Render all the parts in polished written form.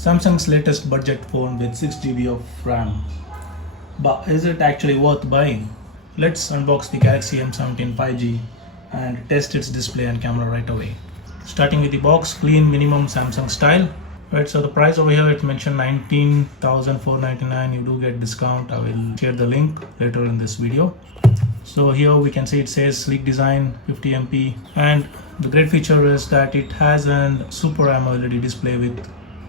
Samsung's latest budget phone with 6 GB of RAM. But is it actually worth buying? Let's unbox the Galaxy M17 5G and test its display and camera right away. Starting with the box, clean minimum Samsung style. Right, so the price over here it's mentioned 19,499. You do get discount. I will share the link later in this video. So here we can see it says sleek design, 50MP, and the great feature is that it has an Super AMOLED display with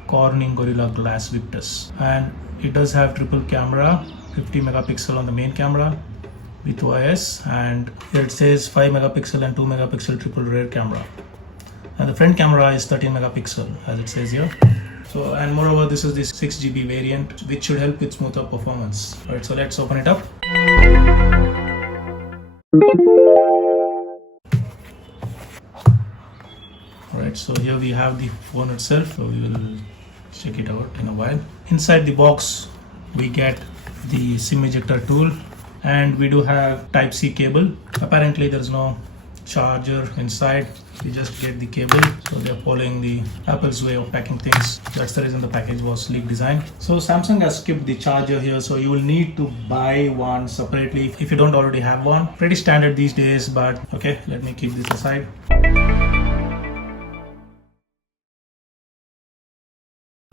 Corning Gorilla Glass Victus, and it does have triple camera, 50 megapixel on the main camera with OIS, and here it says 5 megapixel and 2 megapixel triple rear camera, and the front camera is 13 megapixel as it says here. So, and moreover, this is the 6 GB variant, which should help with smoother performance. Alright, so let's open it up. Alright, so here we have the phone itself, so we will check it out in a while. Inside the box we get the SIM ejector tool, and we do have Type-C cable. Apparently there is no charger inside, we just get the cable, so they are following the Apple's way of packing things. That's the reason the package was sleek design. So Samsung has skipped the charger here, so you will need to buy one separately if you don't already have one. Pretty standard these days, but okay, let me keep this aside.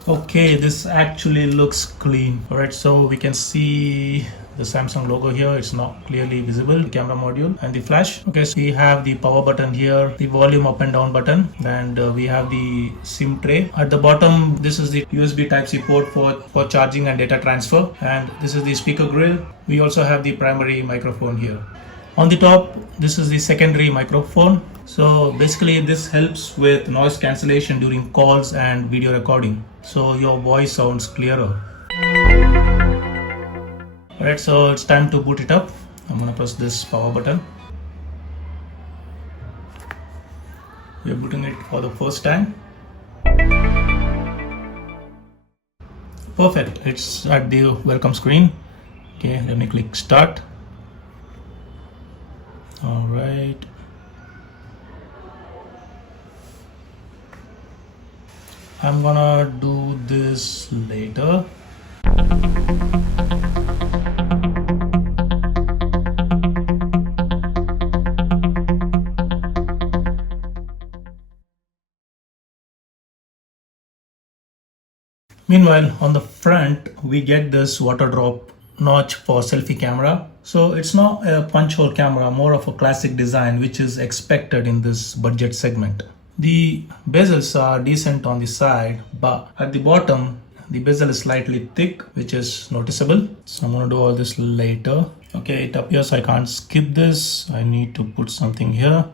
Okay, this actually looks clean. Alright, so we can see the Samsung logo here. It's not clearly visible. The camera module and the flash. Okay, so we have the power button here, the volume up and down button, and we have the SIM tray. At the bottom, this is the USB Type-C port for charging and data transfer, and this is the speaker grill. We also have the primary microphone here. On the top, this is the secondary microphone. So basically this helps with noise cancellation during calls and video recording, so your voice sounds clearer. Alright, so it's time to boot it up. I'm gonna press this power button. We're booting it for the first time. Perfect, it's at the welcome screen. Okay, let me click start. Alright. I'm gonna do this later. Meanwhile, on the front, we get this water drop notch for selfie camera. So it's not a punch hole camera, more of a classic design, which is expected in this budget segment. The bezels are decent on the side, but at the bottom, the bezel is slightly thick, which is noticeable. So I'm gonna do all this later. Okay, it appears I can't skip this. I need to put something here.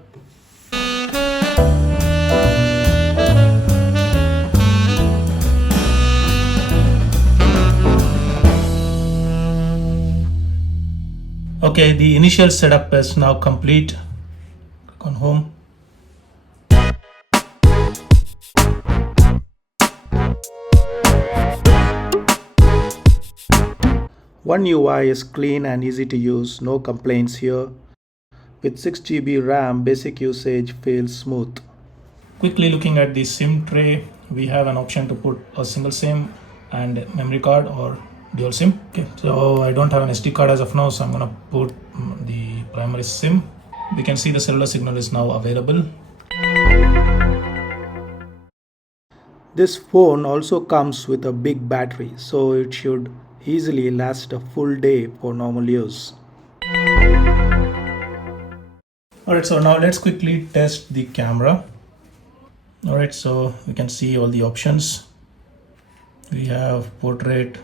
Okay, the initial setup is now complete. Click on home. One UI is clean and easy to use, no complaints here. With 6 GB RAM, basic usage feels smooth. Quickly looking at the SIM tray, we have an option to put a single SIM and memory card or dual SIM. Okay, so I don't have an SD card as of now, so I'm gonna put the primary SIM. We can see the cellular signal is now available. This phone also comes with a big battery, so it should easily last a full day for normal use. Alright, so now let's quickly test the camera. Alright, so we can see all the options. We have portrait,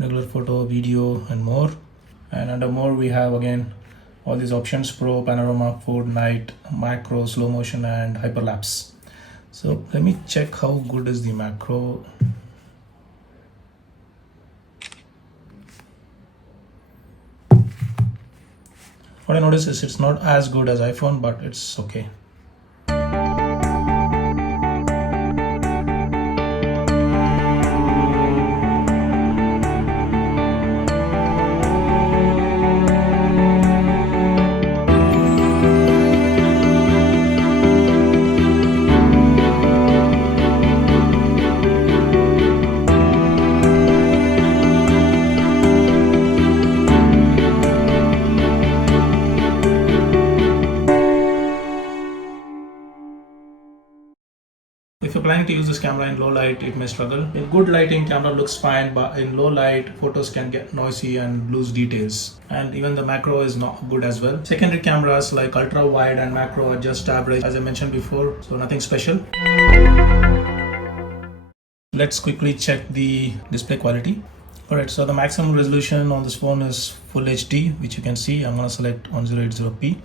regular photo, video, and more. And under more we have again all these options: pro, panorama, forward, night, macro, slow motion, and hyperlapse. So let me check how good is the macro. What I notice is it's not as good as iPhone, but it's okay. planning to use this camera in low light, it may struggle. In good lighting, camera looks fine, but in low light, photos can get noisy and lose details. And even the macro is not good as well. Secondary cameras like ultra wide and macro are just average, as I mentioned before, so nothing special. Let's quickly check the display quality. Alright, so the maximum resolution on this phone is Full HD, which you can see. I'm gonna select 1080p.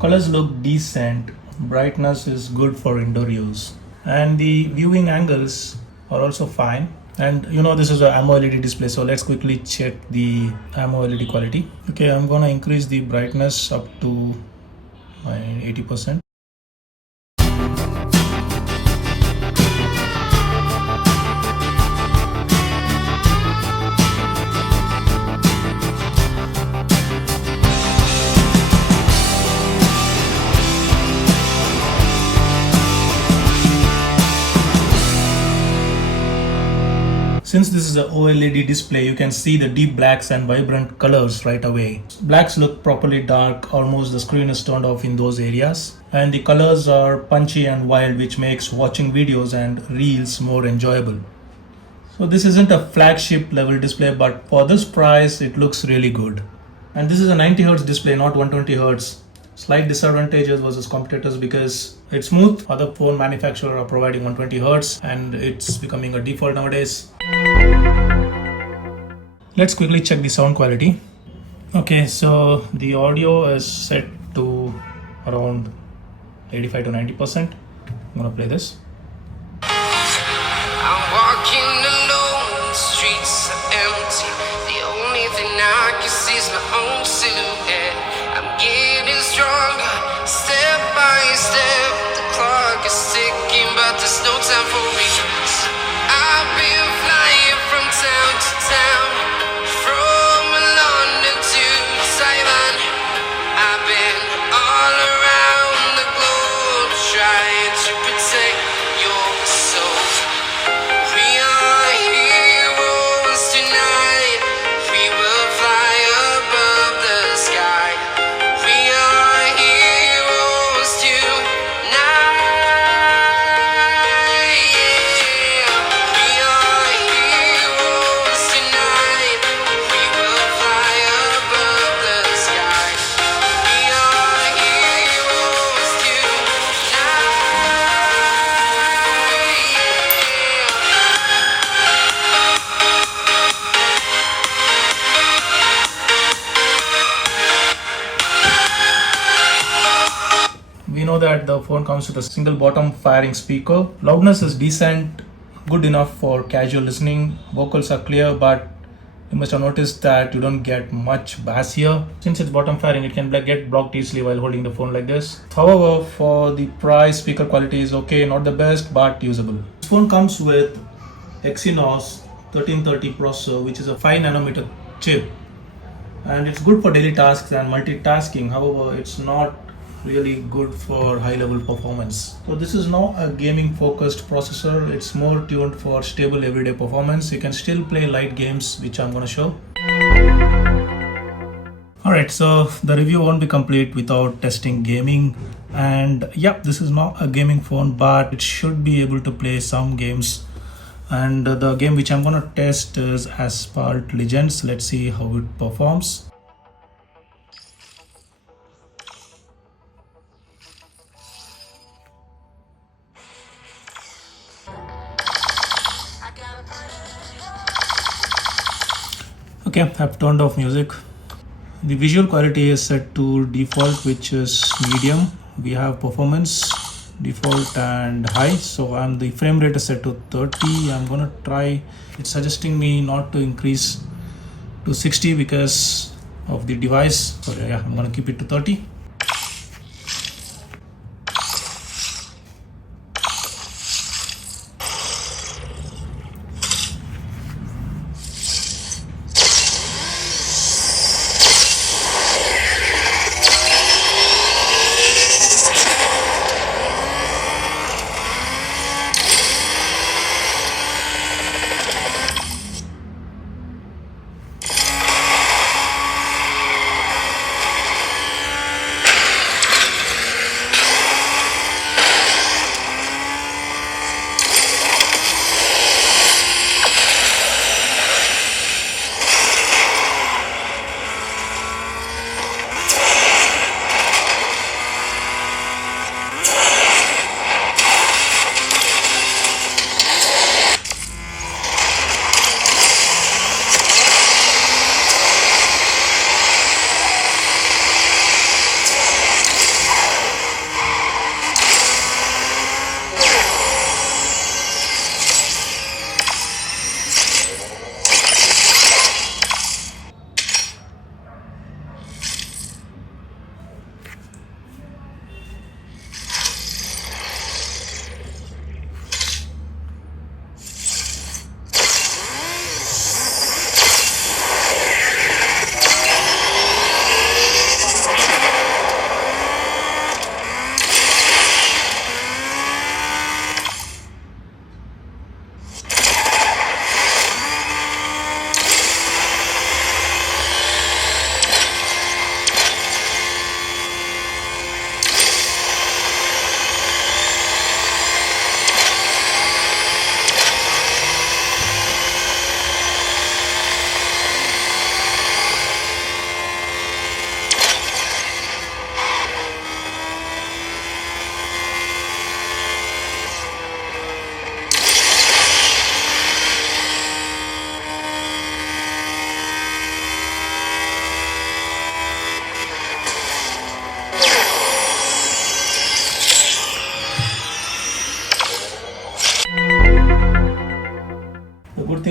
Colors look decent. Brightness is good for indoor use. And the viewing angles are also fine. And you know this is an AMOLED display, so let's quickly check the AMOLED quality. Okay, I'm gonna increase the brightness up to 80%. Since this is an OLED display, you can see the deep blacks and vibrant colors right away. Blacks look properly dark, almost the screen is turned off in those areas. And the colors are punchy and wild, which makes watching videos and reels more enjoyable. So this isn't a flagship level display, but for this price, it looks really good. And this is a 90Hz display, not 120Hz. Slight disadvantages versus competitors because it's smooth. Other phone manufacturers are providing 120Hz and it's becoming a default nowadays. Let's quickly check the sound quality. Okay, so the audio is set to around 85 to 90%. I'm gonna play this. I'm walking alone, the streets are empty. The only thing I can see is my own silhouette. I'm getting stronger, step by step. The clock is ticking, but there's no time for regrets. I've been flying from town to town, from London to Taiwan. I've been all around the globe, trying to protect your soul. We are heroes tonight. We will fly above the sky. We are heroes tonight. Yeah. We are heroes tonight. We will fly above the sky. We are heroes tonight. We know that the phone comes with a single bottom firing speaker. Loudness is decent, good enough for casual listening. Vocals are clear, but you must have noticed that you don't get much bass here. Since it's bottom firing, it can get blocked easily while holding the phone like this. However, for the price, speaker quality is okay, not the best, but usable. This phone comes with Exynos 1330 processor, which is a 5nm chip. And it's good for daily tasks and multitasking. However, it's not really good for high level performance. So this is not a gaming focused processor. It's more tuned for stable everyday performance. You can still play light games, which I'm going to show. Alright, so the review won't be complete without testing gaming. And yeah, this is not a gaming phone, but it should be able to play some games. And the game which I'm going to test is Asphalt Legends. Let's see how it performs. Okay, I've turned off music. The visual quality is set to default, which is medium. We have performance, default and high. So the frame rate is set to 30. I'm gonna try. It's suggesting me not to increase to 60 because of the device. So yeah, I'm gonna keep it to 30.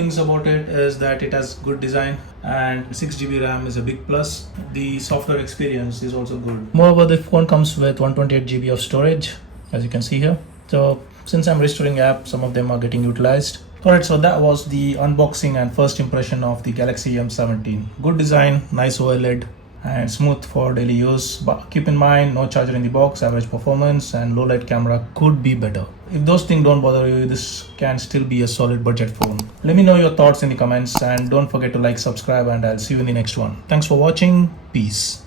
things about it is that it has good design and 6 GB RAM is a big plus. The software experience is also good. Moreover, the phone comes with 128 GB of storage, as you can see here. So since I'm restoring apps, some of them are getting utilized. Alright, so that was the unboxing and first impression of the Galaxy M17. Good design, nice OLED, and smooth for daily use, but keep in mind no charger in the box, average performance, and low light camera could be better. If those things don't bother you, this can still be a solid budget phone. Let me know your thoughts in the comments, and don't forget to like, subscribe, and I'll see you in the next one. Thanks for watching. Peace.